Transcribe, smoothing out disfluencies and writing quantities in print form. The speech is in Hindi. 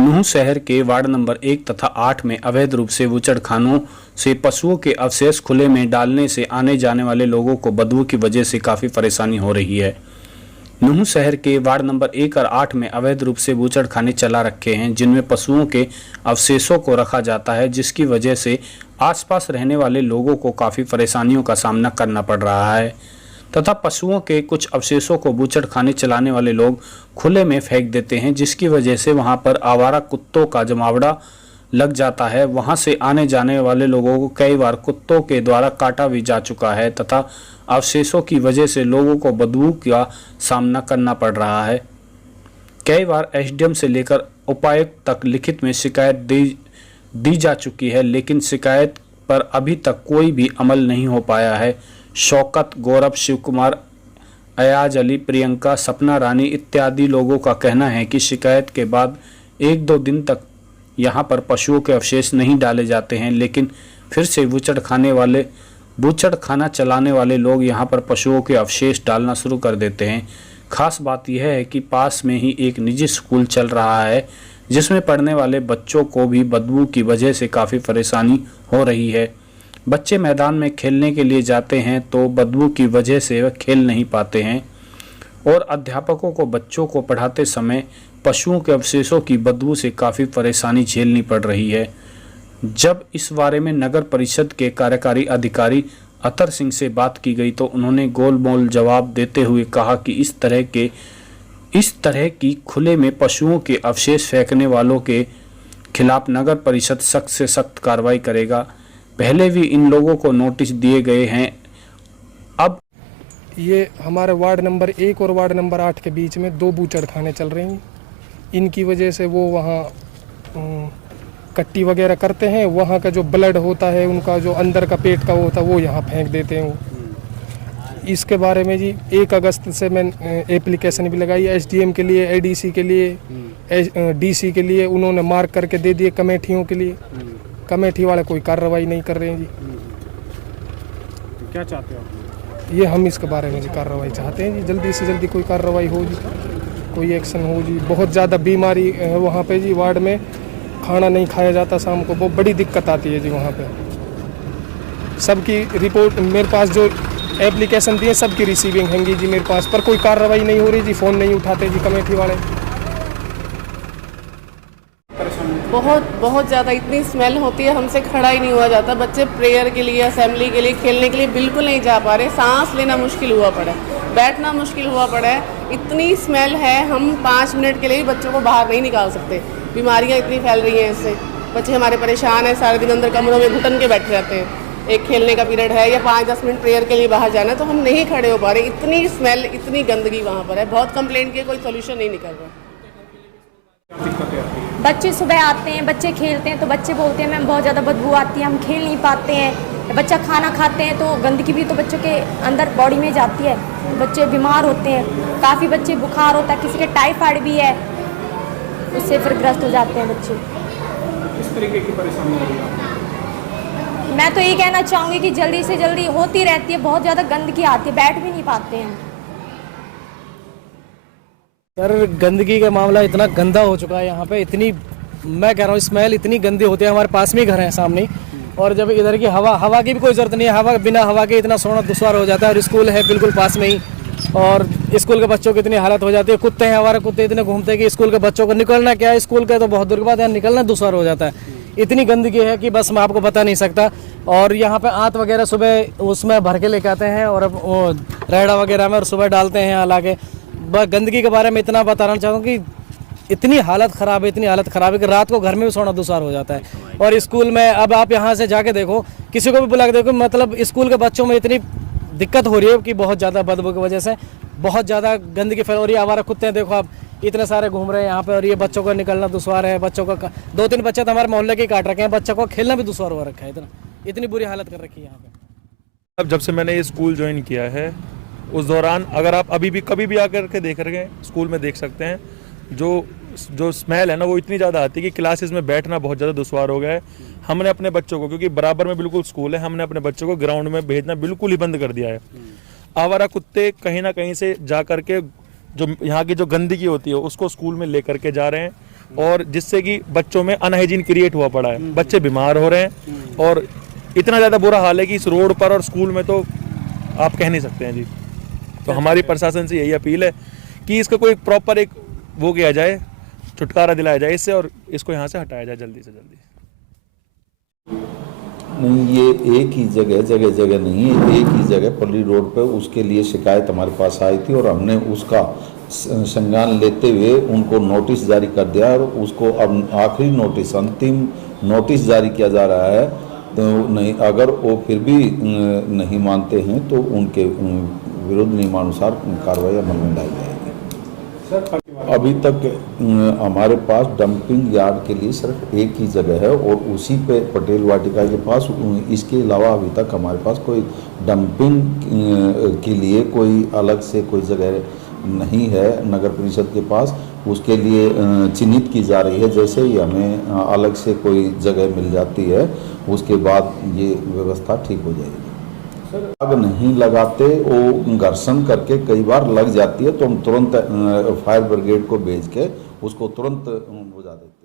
नूंह शहर के वार्ड नंबर 1 तथा 8 में अवैध रूप से बूचड़खानों से पशुओं के अवशेष खुले में डालने से आने जाने वाले लोगों को बदबू की वजह से काफ़ी परेशानी हो रही है। नूंह शहर के वार्ड नंबर 1 और 8 में अवैध रूप से बूचड़खाने चला रखे हैं, जिनमें पशुओं के अवशेषों को रखा जाता है, जिसकी वजह से आसपास रहने वाले लोगों को काफ़ी परेशानियों का सामना करना पड़ रहा है तथा पशुओं के कुछ अवशेषों को बूचड़खाने चलाने वाले लोग खुले में फेंक देते हैं, जिसकी वजह से वहां पर आवारा कुत्तों का जमावड़ा लग जाता है। वहां से आने जाने वाले लोगों को कई बार कुत्तों के द्वारा काटा भी जा चुका है तथा अवशेषों की वजह से लोगों को बदबू का सामना करना पड़ रहा है। कई बार एसडीएम से लेकर उपायुक्त तक लिखित में शिकायत दी जा चुकी है, लेकिन शिकायत पर अभी तक कोई भी अमल नहीं हो पाया है। शौकत, गौरव, शिवकुमार, अयाज अली, प्रियंका, सपना रानी इत्यादि लोगों का कहना है कि शिकायत के बाद 1-2 दिन तक यहां पर पशुओं के अवशेष नहीं डाले जाते हैं, लेकिन फिर से बूचड़खाना चलाने वाले लोग यहां पर पशुओं के अवशेष डालना शुरू कर देते हैं। खास बात यह है कि पास में ही एक निजी स्कूल चल रहा है, जिसमें पढ़ने वाले बच्चों को भी बदबू की वजह से काफ़ी परेशानी हो रही है। बच्चे मैदान में खेलने के लिए जाते हैं तो बदबू की वजह से वह खेल नहीं पाते हैं और अध्यापकों को बच्चों को पढ़ाते समय पशुओं के अवशेषों की बदबू से काफ़ी परेशानी झेलनी पड़ रही है। जब इस बारे में नगर परिषद के कार्यकारी अधिकारी अतर सिंह से बात की गई तो उन्होंने गोलमोल जवाब देते हुए कहा कि इस तरह की खुले में पशुओं के अवशेष फेंकने वालों के खिलाफ नगर परिषद सख्त से सख्त कार्रवाई करेगा। पहले भी इन लोगों को नोटिस दिए गए हैं। अब ये हमारे वार्ड नंबर 1 और वार्ड नंबर 8 के बीच में 2 बूचड़खाने चल रहे हैं। इनकी वजह से वो वहाँ कट्टी वगैरह करते हैं, वहाँ का जो ब्लड होता है उनका जो अंदर का पेट का होता है वो यहाँ फेंक देते हैं। इसके बारे में जी 1 अगस्त से मैं एप्लीकेशन भी लगाई एसडीएम के लिए, एडीसी के लिए, डीसी के लिए। उन्होंने मार्क करके दे दिए कमेटियों के लिए। कमेटी वाले कोई कार्रवाई नहीं कर रहे हैं जी। क्या चाहते हो आप? ये हम इसके बारे में जी कार्रवाई चाहते हैं जी, जल्दी से जल्दी कोई कार्रवाई हो जी, कोई एक्शन हो जी। बहुत ज़्यादा बीमारी है वहाँ पे जी, वार्ड में खाना नहीं खाया जाता शाम को, बहुत बड़ी दिक्कत आती है जी वहाँ पे। सबकी रिपोर्ट मेरे पास जो एप्लीकेशन दिए सबकी रिसीविंग हैंगी जी मेरे पास, पर कोई कार्रवाई नहीं हो रही जी, फ़ोन नहीं उठाते जी कमेटी वाले। बहुत ज़्यादा इतनी स्मेल होती है, हमसे खड़ा ही नहीं हुआ जाता। बच्चे प्रेयर के लिए, असेंबली के लिए, खेलने के लिए बिल्कुल नहीं जा पा रहे। सांस लेना मुश्किल हुआ पड़ा है, बैठना मुश्किल हुआ पड़ा है। इतनी स्मेल है, हम 5 मिनट के लिए बच्चों को बाहर नहीं निकाल सकते। बीमारियां इतनी फैल रही हैं इससे, बच्चे हमारे परेशान हैं। सारे दिन अंदर कमरों में घुटन के बैठे रहते हैं। एक खेलने का पीरियड है या 5-10 मिनट प्रेयर के लिए बाहर जाना है तो हम नहीं खड़े हो पा रहे। इतनी स्मेल, इतनी गंदगी वहाँ पर है। बहुत कंप्लेंट किए, कोई सोल्यूशन नहीं निकल रहा। बच्चे सुबह आते हैं, बच्चे खेलते हैं तो बच्चे बोलते हैं मैम बहुत ज़्यादा बदबू आती है, हम खेल नहीं पाते हैं। बच्चा खाना खाते हैं तो गंदगी भी तो बच्चों के अंदर बॉडी में जाती है, बच्चे बीमार होते हैं। काफ़ी बच्चे बुखार होता है, किसी के टाइफाइड भी है, उससे फिर ग्रस्त हो जाते हैं बच्चे। इस तरीके की परेशानी हो रही है। मैं तो ये कहना चाहूँगी कि जल्दी से जल्दी होती रहती है, बहुत ज़्यादा गंदगी आती है, बैठ भी नहीं पाते हैं। सर गंदगी का मामला इतना गंदा हो चुका है यहाँ पे, इतनी मैं कह रहा हूँ स्मेल इतनी गंदी होती है। हमारे पास में ही घर है सामने, और जब इधर की हवा की भी कोई ज़रूरत नहीं है, हवा बिना हवा के इतना सोना दुश्वार हो जाता है। और स्कूल है बिल्कुल पास में ही, और स्कूल के बच्चों की इतनी हालत हो जाती है। कुत्ते हैं, हमारे कुत्ते इतने घूमते हैं कि स्कूल के बच्चों को निकलना क्या है, स्कूल का तो बहुत दूर के बाद यहाँ निकलना दुश्वार हो जाता है। इतनी गंदगी है कि बस मैं आपको बता नहीं सकता। और यहाँ पे आंत वगैरह सुबह उसमें भर के लेके आते हैं और वो रेड़ा वगैरह में और सुबह डालते हैं यहाँ ला के। गंदगी के बारे में इतना बताना चाहूँ कि इतनी हालत ख़राब है कि रात को घर में भी सोना दुश्वार हो जाता है। और स्कूल में अब आप यहाँ से जाके देखो, किसी को भी बुला के देखो, मतलब स्कूल के बच्चों में इतनी दिक्कत हो रही है कि बहुत ज़्यादा बदबू की वजह से बहुत ज़्यादा गंदगी फैल रही है। आवारा कुत्ते हैं देखो आप, इतने सारे घूम रहे हैं यहाँ पे, और ये बच्चों को निकलना दुश्वार है। बच्चों का 2-3 बच्चे तो हमारे मोहल्ले के काट रखे हैं, बच्चों को खेलना भी दुश्वार हो रखा है। इतनी बुरी हालत कर रखी है यहाँ पे। अब जब से मैंने ये स्कूल ज्वाइन किया है उस दौरान अगर आप अभी भी कभी भी आकर के देख रहे हैं स्कूल में देख सकते हैं, जो स्मेल है ना वो इतनी ज़्यादा आती है कि क्लासेस में बैठना बहुत ज़्यादा दुश्वार हो गया है। हमने अपने बच्चों को, क्योंकि बराबर में बिल्कुल स्कूल है, हमने अपने बच्चों को ग्राउंड में भेजना बिल्कुल ही बंद कर दिया है। आवारा कुत्ते कहीं ना कहीं से जा करके जो यहाँ की जो गंदगी होती है उसको स्कूल में लेकर के जा रहे हैं, और जिससे कि बच्चों में अनहाइजीन क्रिएट हुआ पड़ा है, बच्चे बीमार हो रहे हैं और इतना ज़्यादा बुरा हाल है कि इस रोड पर और स्कूल में तो आप कह नहीं सकते हैं जी। तो हमारी प्रशासन से यही अपील है कि इसका कोई प्रॉपर एक वो किया जाए, छुटकारा दिलाया जाए इससे और इसको यहाँ से हटाया जाए जल्दी से जल्दी। नहीं, ये एक ही जगह जगह नहीं है, एक ही जगह पल्ली रोड पे उसके लिए शिकायत हमारे पास आई थी और हमने उसका संज्ञान लेते हुए उनको नोटिस जारी कर दिया और उसको अब आखिरी नोटिस, अंतिम नोटिस जारी किया जा रहा है। तो नहीं, अगर वो फिर भी नहीं मानते हैं तो उनके विरुद्ध नियमानुसार कार्रवाई अमल में लाई जाएगी। अभी तक हमारे पास डंपिंग यार्ड के लिए सिर्फ एक ही जगह है और उसी पे पटेल वाटिका के पास, इसके अलावा अभी तक हमारे पास कोई डंपिंग के लिए कोई अलग से कोई जगह नहीं है नगर परिषद के पास। उसके लिए चिन्हित की जा रही है, जैसे ही हमें अलग से कोई जगह मिल जाती है उसके बाद ये व्यवस्था ठीक हो जाएगी। आग नहीं लगाते, वो घर्षण करके कई बार लग जाती है तो हम तुरंत फायर ब्रिगेड को भेज के उसको तुरंत बुझा देते हैं।